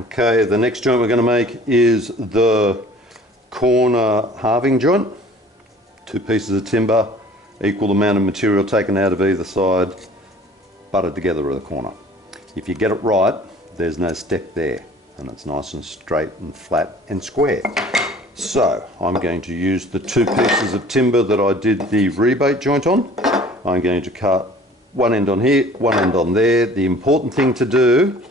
Okay, the next joint we're going to make is the corner halving joint. 2 pieces of timber, equal amount of material taken out of either side, butted together at the corner. If you get it right, there's no step there, and it's nice and straight and flat and square. So I'm going to use the 2 pieces of timber that I did the rebate joint on. I'm going to cut one end on here, one end on there. The important thing to do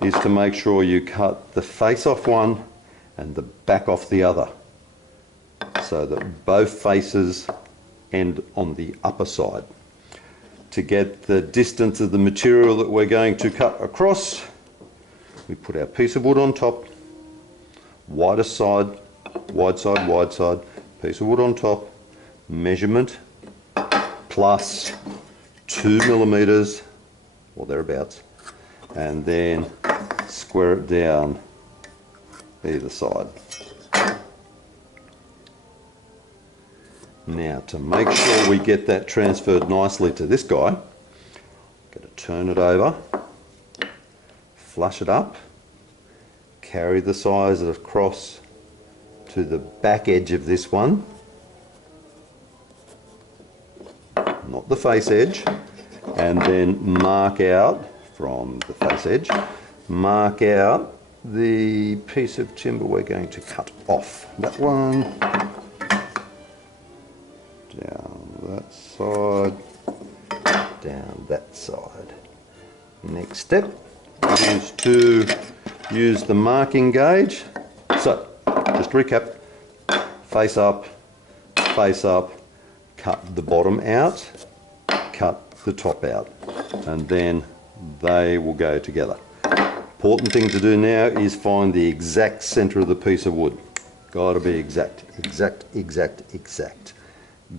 is to make sure you cut the face off one and the back off the other, so that both faces end on the upper side. To get the distance of the material that we're going to cut across, we put our piece of wood on top, wider side, wide side, piece of wood on top, measurement plus 2 millimeters or thereabouts, and then square it down either side. Now, to make sure we get that transferred nicely to this guy, I'm going to turn it over, flush it up, carry the size across to the back edge of this one, not the face edge, and then mark out from the face edge, mark out the piece of timber we're going to cut off. That one, down that side, down that side. Next step is to use the marking gauge. So, just recap, face up, cut the bottom out, cut the top out, and then they will go together. Important thing to do now is find the exact center of the piece of wood. Got to be exact.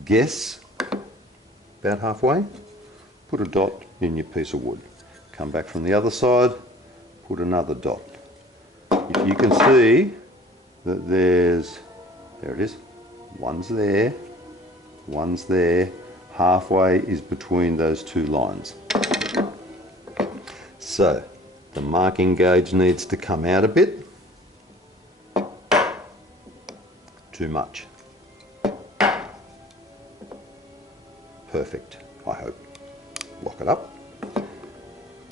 Guess about halfway, put a dot in your piece of wood. Come back from the other side, put another dot. If you can see that there it is, one's there, halfway is between those 2 lines. So the marking gauge needs to come out a bit. Too much. Perfect, I hope. Lock it up.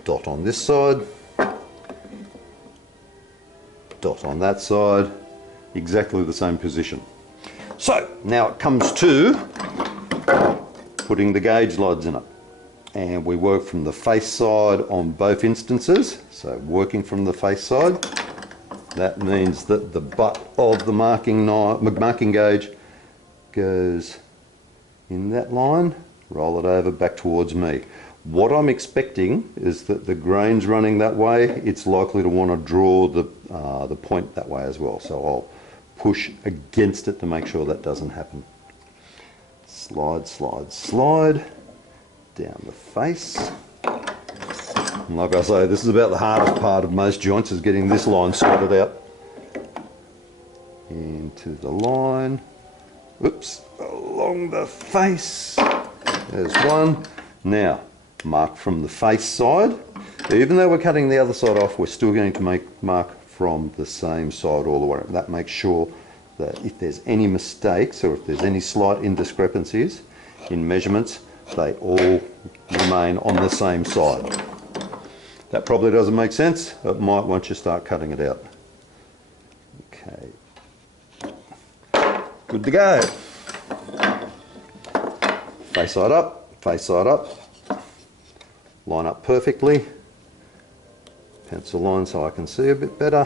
Dot on this side. Dot on that side. Exactly the same position. So now it comes to putting the gauge rods in it. And we work from the face side on both instances. So working from the face side, that means that the butt of the marking gauge goes in that line, roll it over back towards me. What I'm expecting is that the grain's running that way, it's likely to want to draw the point that way as well. So I'll push against it to make sure that doesn't happen. Slide, slide, slide down the face. And like I say, this is about the hardest part of most joints, is getting this line sorted out. Into the line. Oops, along the face. There's one. Now, mark from the face side. Even though we're cutting the other side off, we're still going to mark from the same side all the way. That makes sure that if there's any mistakes or if there's any slight indiscrepancies in measurements, they all remain on the same side. That probably doesn't make sense. It might once you start cutting it out. Okay. Good to go. Face side up, face side up. Line up perfectly. Pencil line so I can see a bit better.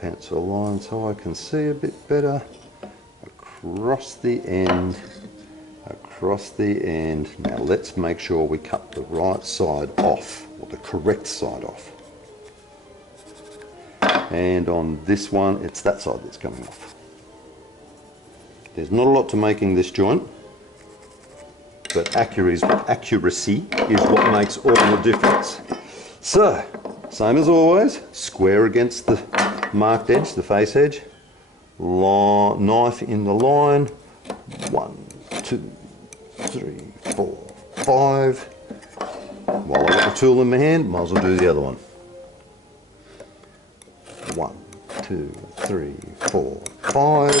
Pencil line so I can see a bit better. Across the end. Across the end. Now let's make sure we cut the right side off, or the correct side off. And on this one, it's that side that's coming off. There's not a lot to making this joint, but accuracy is what makes all the difference. So, same as always, square against the marked edge, the face edge, knife in the line, 1, 2, 3, 4, 5. While I've got the tool in my hand, might as well do the other one. 1, 2, 3, 4, 5.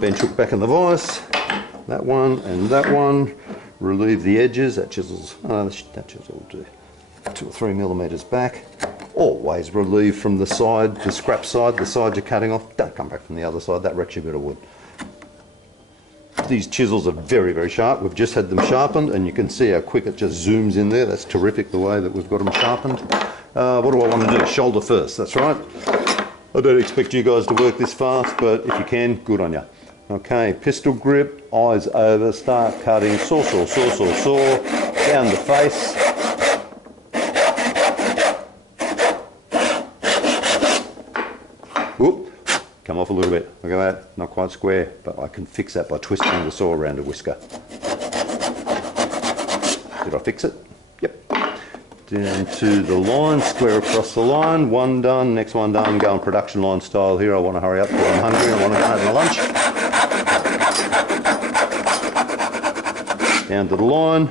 Bench hook back in the vise. That one and that one. Relieve the edges. That chisels. That chisel will do 2 or 3 millimeters back. Always relieve from the side, the scrap side, the side you're cutting off. Don't come back from the other side. That wrecks you a bit of wood. These chisels are very, very sharp. We've just had them sharpened, and you can see how quick it just zooms in there. That's terrific the way that we've got them sharpened. What do I want to do? Shoulder first. That's right. I don't expect you guys to work this fast, but if you can, good on you. Okay, pistol grip, eyes over, start cutting, saw, down the face. Whoop, come off a little bit. Look at that, not quite square, but I can fix that by twisting the saw around a whisker. Did I fix it? Yep. Down to the line, square across the line, one done, next one done, going production line style here. I want to hurry up because I'm hungry, I want to go have my lunch. Down to the line.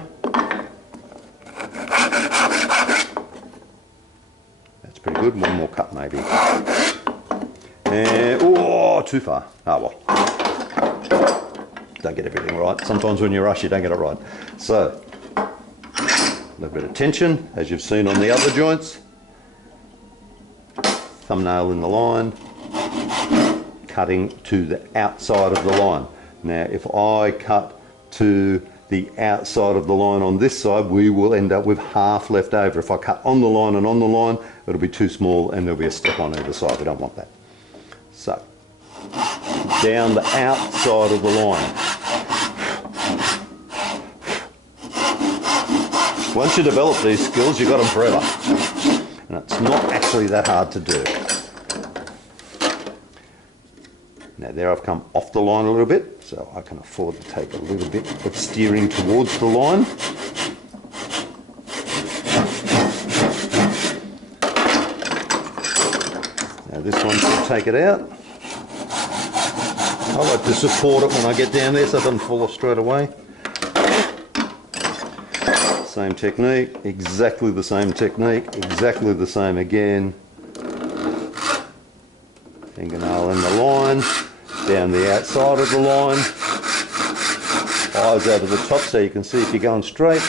That's pretty good. One more cut maybe. And, oh, too far. Ah, well. Don't get everything right. Sometimes when you rush, you don't get it right. So, a little bit of tension, as you've seen on the other joints. Thumbnail in the line. Cutting to the outside of the line. Now, if I cut to the outside of the line on this side, we will end up with half left over. If I cut on the line and on the line, it'll be too small and there'll be a step on either side. We don't want that. So, down the outside of the line. Once you develop these skills, you've got them forever. And it's not actually that hard to do. Now there I've come off the line a little bit, so I can afford to take a little bit of steering towards the line. Now this one should take it out. I like to support it when I get down there so it doesn't fall off straight away. Same technique, exactly the same technique, exactly the same again. Fingernail in the line, down the outside of the line, eyes over the top so you can see if you're going straight,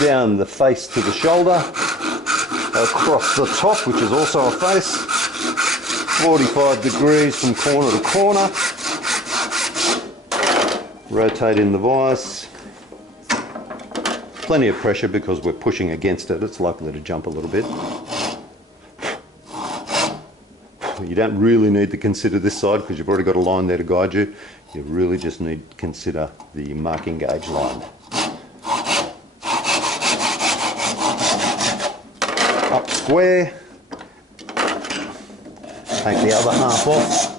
down the face to the shoulder, across the top, which is also a face, 45 degrees from corner to corner, rotate in the vise, plenty of pressure because we're pushing against it, it's likely to jump a little bit. You don't really need to consider this side because you've already got a line there to guide you. You really just need to consider the marking gauge line. Up square. Take the other half off.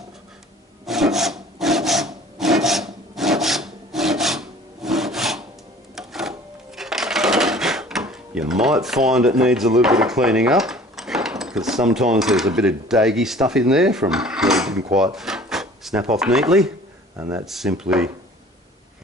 You might find it needs a little bit of cleaning up, because sometimes there's a bit of daggy stuff in there from where it didn't quite snap off neatly, and that's simply